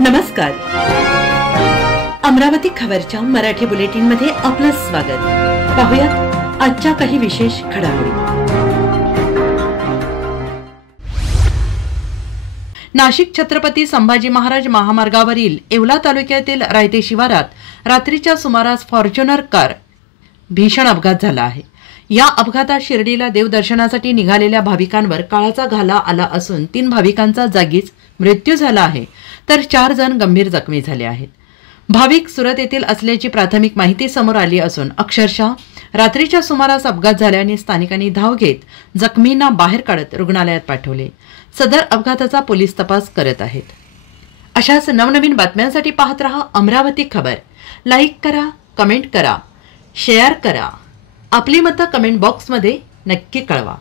नमस्कार. अमरावती खबरच्या मराठी बुलेटिन मध्ये आपलं स्वागत. पाहूयात आजच्या काही विशेष घडामोडी. नाशिक छत्रपती संभाजी महाराज महामार्गावरील येवला तालुक्यातील रायते शिवारात रात्रीच्या सुमारास फॉर्च्युनर कार भीषण अपघात झाला आहे. या अपघातात शिर्डीला देवदर्शनासाठी निघालेल्या भाविकांवर काळाचा घाला आला असून 3 भाविकांचा जागीच मृत्यू झाला आहे, तर 4 जण गंभीर जखमी झाले आहेत. भाविक सुरत येथील असल्याची प्राथमिक माहिती समोर आली असून अक्षरशः रात्रीच्या सुमारास अपघात झाल्याने स्थानिकांनी धाव घेत जखमींना बाहेर काढत रुग्णालयात पाठवले. सदर अपघाताचा पोलीस तपास करत आहेत. अशाच नवनवीन बातम्यांसाठी पाहत रहा अमरावती खबर. लाईक करा, कमेंट करा, शेअर करा. आपली मतं कमेंट बॉक्समध्ये नक्की कळवा.